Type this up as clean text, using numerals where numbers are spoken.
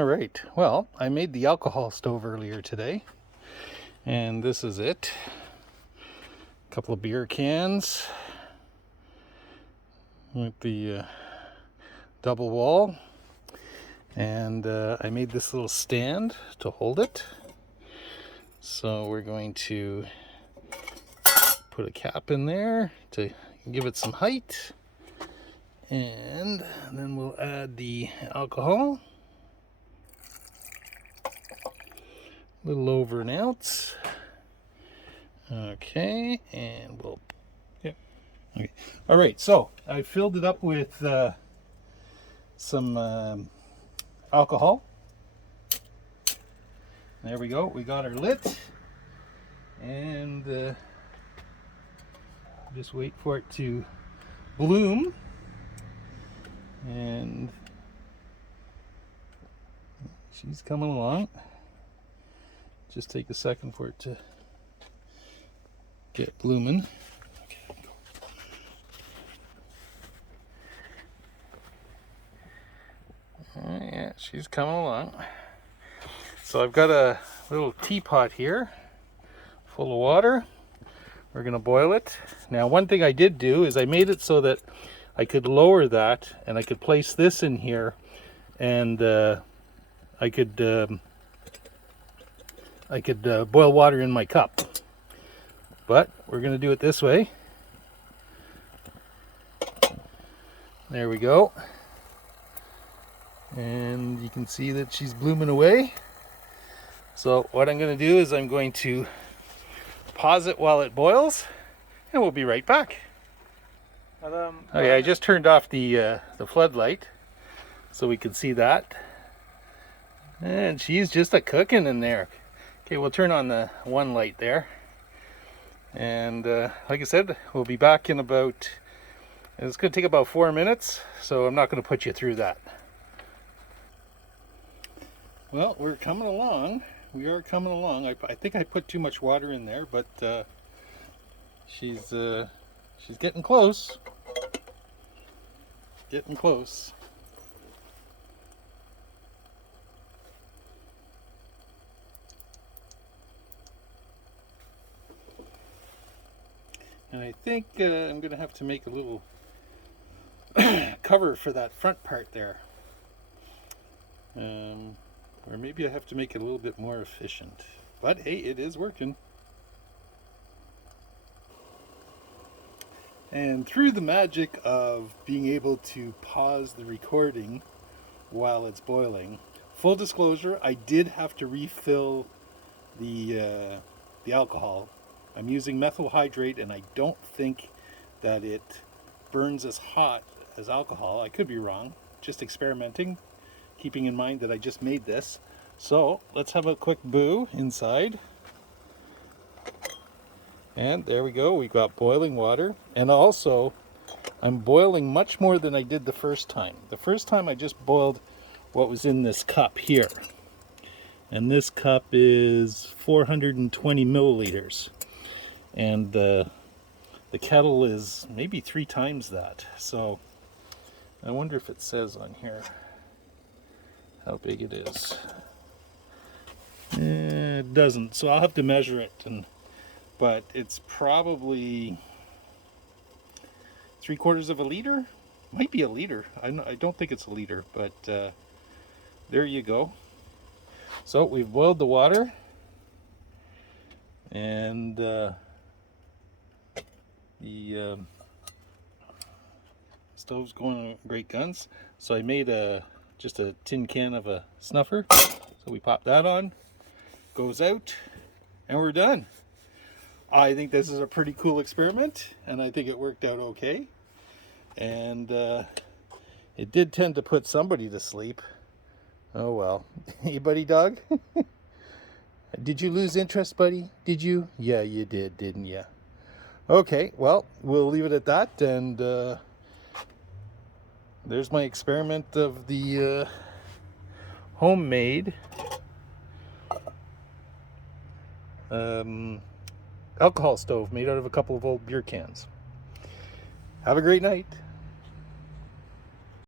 All right, well, I made the alcohol stove earlier today, and this is it. A couple of beer cans with the double wall, and I made this little stand to hold it. So we're going to put a cap in there to give it some height, and then we'll add the alcohol. A little over an ounce. Okay, and we'll, yeah. Okay. All right, so I filled it up with some alcohol. There we go. We got our lit, and just wait for it to bloom. And she's coming along. Just take a second for it to get blooming. Okay. Yeah, she's coming along. So I've got a little teapot here full of water. We're going to boil it. Now, one thing I did do is I made it so that I could lower that and I could place this in here, and I could boil water in my cup. But we're going to do it this way. There we go. And you can see that she's blooming away. So what I'm going to do is I'm going to pause it while it boils, and we'll be right back. Okay, I just turned off the floodlight so we can see that. And she's just a cooking in there. Okay, we'll turn on the one light there. And like I said, we'll be back in about, it's going to take about 4 minutes, so I'm not going to put you through that. Well, we're coming along. We are coming along. I think I put too much water in there, but she's getting close. Getting close. And I think I'm going to have to make a little cover for that front part there. Or maybe I have to make it a little bit more efficient. But hey, it is working. And through the magic of being able to pause the recording while it's boiling, full disclosure, I did have to refill the alcohol. I'm using Methol Hydrate, and I don't think that it burns as hot as alcohol. I could be wrong. Just experimenting, keeping in mind that I just made this. So let's have a quick boo inside. And there we go. We've got boiling water. And also, I'm boiling much more than I did the first time. The first time I just boiled what was in this cup here. And this cup is 420 milliliters. And the kettle is maybe 3 times that. So I wonder if it says on here how big it is. It doesn't, so I'll have to measure it. But it's probably 3/4 of a liter. Might be a liter. I don't think it's a liter, but there you go. So we've boiled the water, and the stove's going great guns. So I made just a tin can of a snuffer. So we pop that on, goes out, and we're done. I think this is a pretty cool experiment, and I think it worked out okay. And it did tend to put somebody to sleep. Oh well. Hey, buddy dog. Did you lose interest, buddy? Did you? Yeah, you did, didn't you? Okay, well, we'll leave it at that, and there's my experiment of the homemade alcohol stove made out of a couple of old beer cans. Have a great night.